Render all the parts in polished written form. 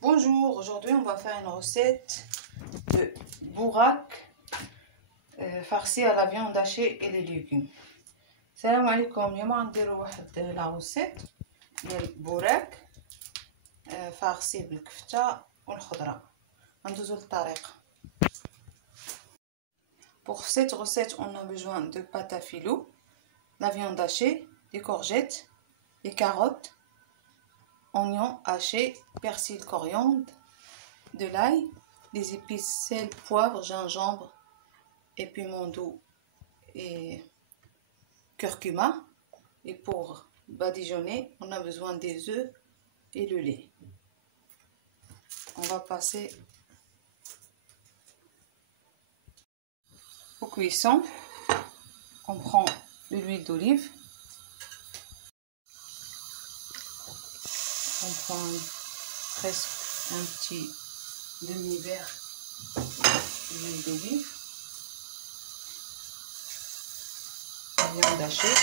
Bonjour, aujourd'hui on va faire une recette de bourak farci à la viande hachée et les légumes. Salam alaikum, اليوم غنديرو واحد لا recette ديال بوراك farci بالكفتة والخضرة. غندوزو للطريقة. Pour cette recette, on a besoin de pâte à filou, la viande hachée, des courgettes, des carottes, oignons hachés, persil, coriandre, de l'ail, des épices, sel, poivre, gingembre, et piment doux et curcuma. Et pour badigeonner, on a besoin des œufs et le lait. On va passer aux cuissons. On prend de l'huile d'olive. On prend presque un petit demi-verre d'huile d'olive. La viande hachée.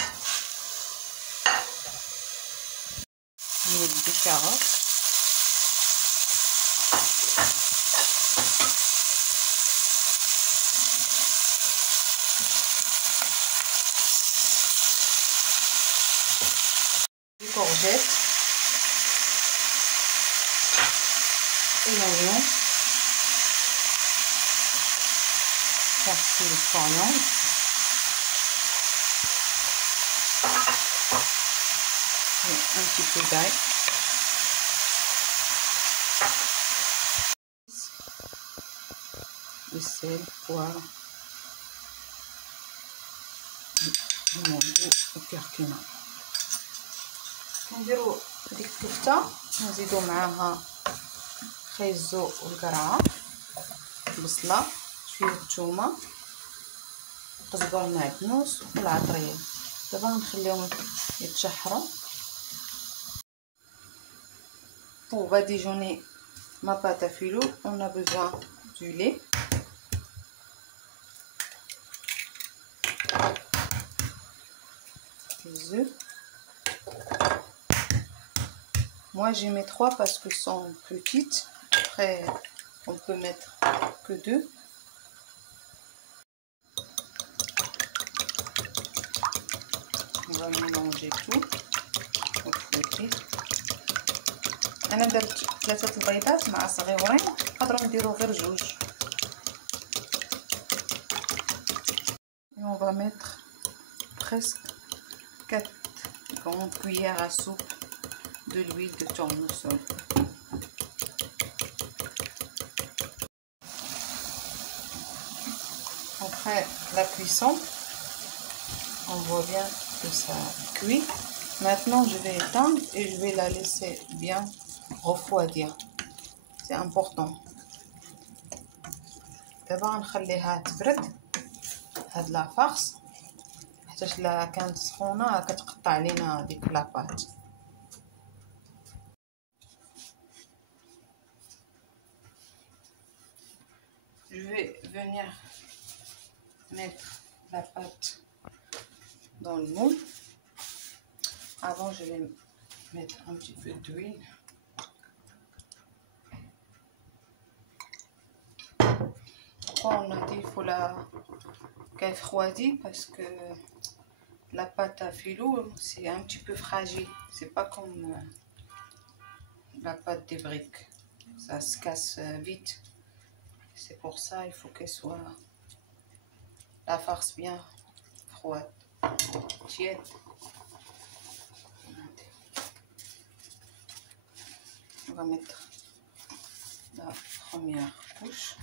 On met des carottes. Des courgettes. Et l'oignon. Persil, coriandre. Et un petit peu d'ail. Le sel, poivre, piment doux et curcuma. نديرو ديك الكفتة نزيدو معاها خيزو والقرعة، البصلة، شوية الثومة، قزبر معدنوس والعطرية. دابا غنخليهم يتشحروا. Pour badigeonner ma pâte à filou, on a besoin du lait, des œufs. Moi j'y mets 3 parce que sont petites. Après on peut mettre que 2. On va mélanger tout وتفوتي. انا درت 3 البيضات مع صغيورين، نقدروا نديروا غير 2. Et on va mettre presque 4 grandes cuillères à soupe de l'huile de tournesol. Après la cuisson, on voit bien que ça cuit. Maintenant je vais éteindre et je vais la laisser bien refroidir. C'est important. دابا غنخليها تبرد هاد لا فارس، حيت لا كانت سخونه كتقطع علينا ديك لاباط. Je vais venir mettre la pâte dans le moule. Avant, je vais mettre un petit peu d'huile. Pourquoi on a dit qu'il faut qu'elle refroidisse? Parce que la pâte à filou, c'est un petit peu fragile. C'est pas comme la pâte des briques. Ça se casse vite. C'est pour ça il faut qu'elle soit la farce bien froide, tiède. On va mettre la première couche.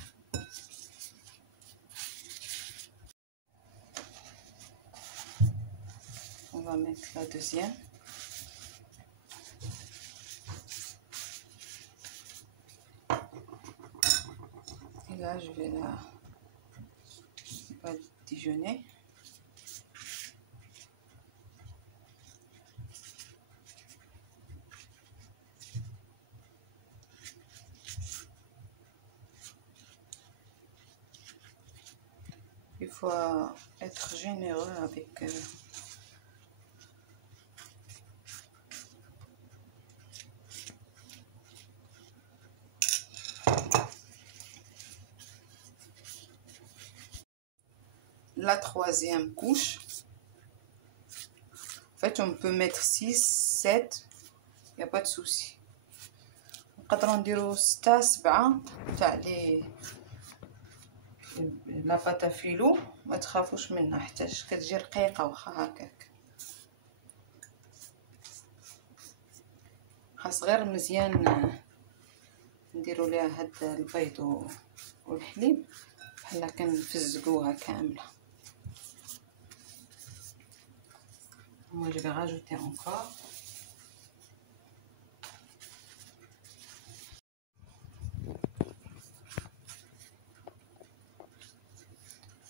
On va mettre la deuxième. Et là, je vais la badigeonner. Il faut être généreux avec la troisième couche. En fait, on peut mettre 6, 7, il n'y a pas de souci. نقدروا نديرو 6 7 تاع لي لا باتا فيلو، ما تخافوش منها حتى كتجي رقيقه واخا هكاك. خاص غير مزيان نديرو ليها هاد البيض والحليب بحال كنفزقوها كامله. Moi je vais rajouter encore.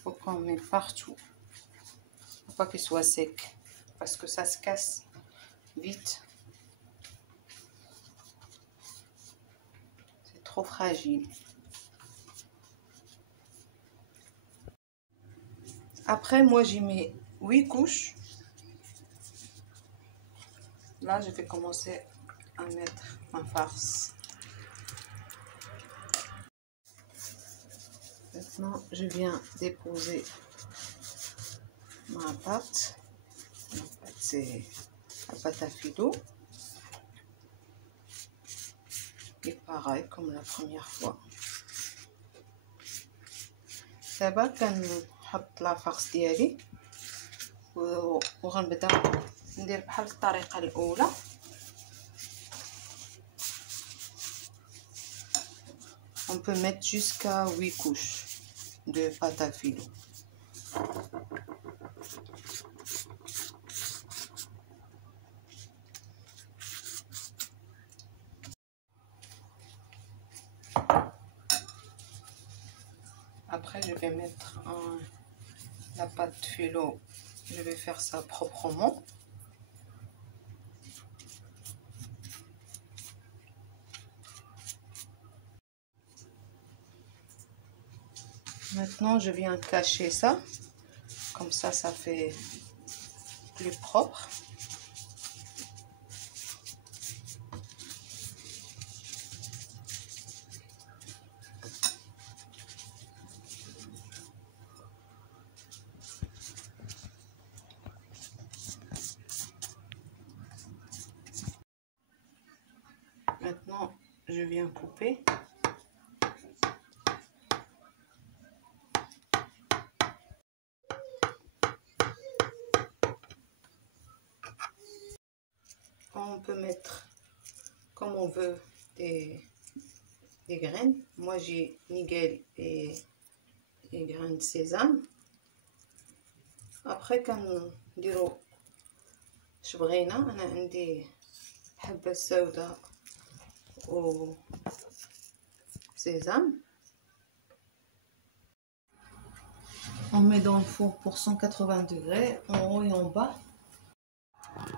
Faut qu'on mette partout. Faut pas qu'il soit sec parce que ça se casse vite. C'est trop fragile. Après moi j'y mets 8 couches. Là, je vais commencer à mettre ma farce. Maintenant, je viens déposer ma pâte. En fait, c'est la pâte à filo. Et pareil, comme la première fois. دابا كنحط لا فارس ديالي وغنبدا ندير بحال الطريقه الاولى. On peut mettre jusqu'à 8 couches de pâte à filo. Après, je vais mettre la pâte filo. Je vais faire ça proprement. Maintenant, je viens cacher ça. Comme ça fait plus propre. Maintenant, je viens couper. On peut mettre comme on veut des graines. Moi j'ai nigel et graines de sésame. Après كنديرو شبغينا. انا عندي حبة سوداء و sésame. On met dans le four pour 180 degrés en haut et en bas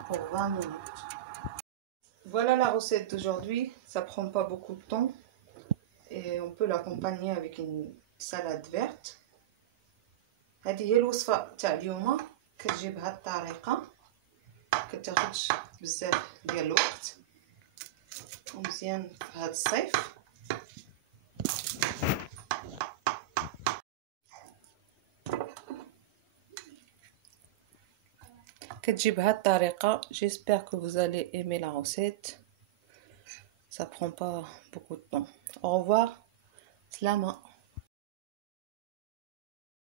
pour 20 minutes. Voilà la recette d'aujourd'hui, ça prend pas beaucoup de temps et on peut l'accompagner avec une salade verte. هذه هي الوصفة تاع اليوم. كتجي بهاد الطريقة، كتاخدش بزاف ديال الوقت ومزيان في هاد الصيف. كتجي بهاد الطريقة. J'espère que vous allez aimer la recette. Ça prend pas beaucoup de temps. Au revoir. Slama.